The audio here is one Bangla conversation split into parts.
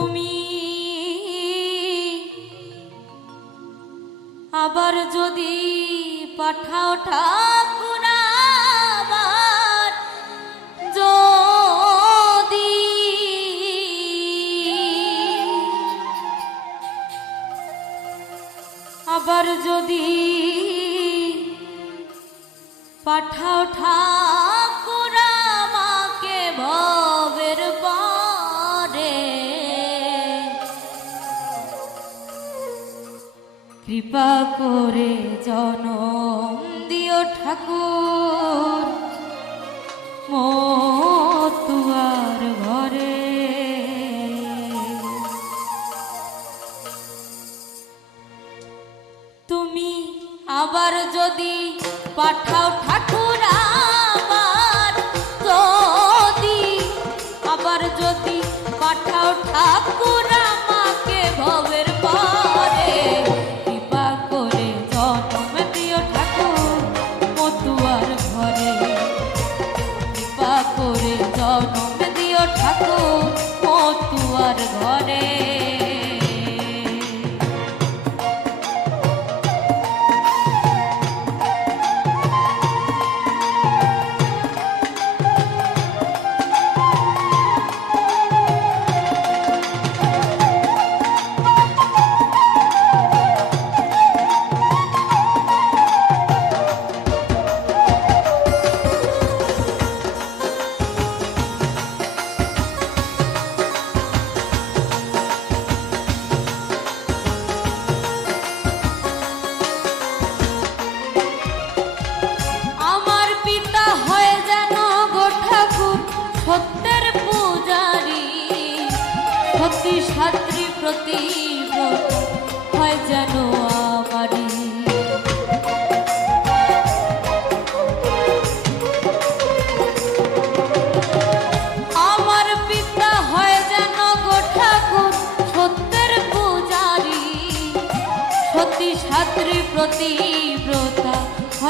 তুমি। আবার যদি পাঠাও আবার যদি যদি পাঠাও কৃপা করে জনম দিও ঠাকুর। মতুয়ার ঘরে। তুমি আবার যদি পাঠাও ঠাকুর আবার যদি আবার যদি পাঠাও ঠাকুর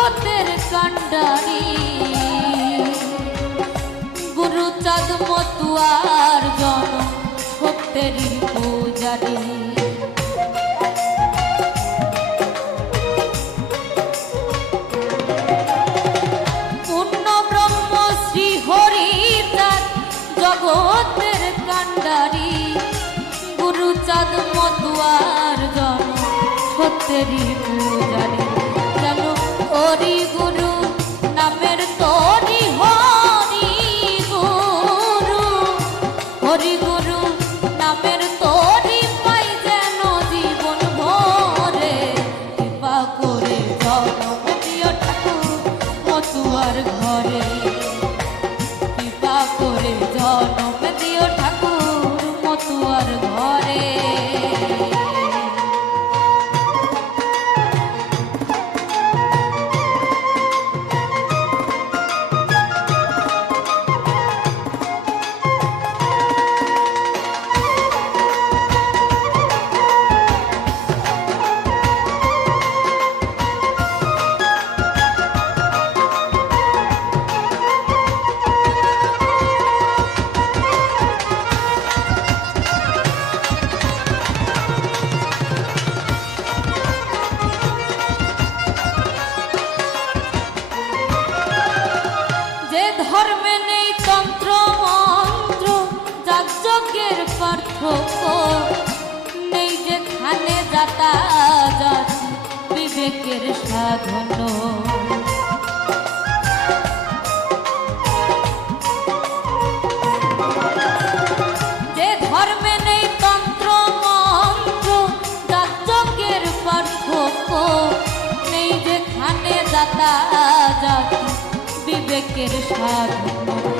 জগতের কাণ্ডারি। গুরু চাঁদ মতুয়ার জন সত্যেরই পূজারি। জগতের কাণ্ডারি। গুরু চাঁদ মতুয়ার জন সত্যেরই ঘরে যে ধর্মে নেই তন্ত্র মন্ত্র যাজ্ঞের পার্থক্য। নেই যেখানে যাতায়াত বিবেকের সাধন। লোকের সাধন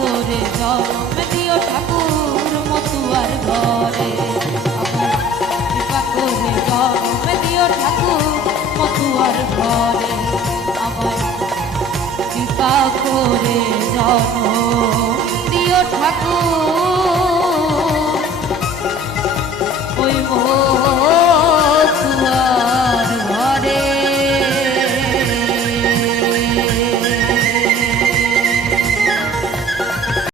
অন্তরে জন্ম ঠাকুর মতুয়ার ঘরে। কৃপা করে ঠাকুর মতুয়ার ঘরে। আমার কৃপা করে ঠাকুর। ওই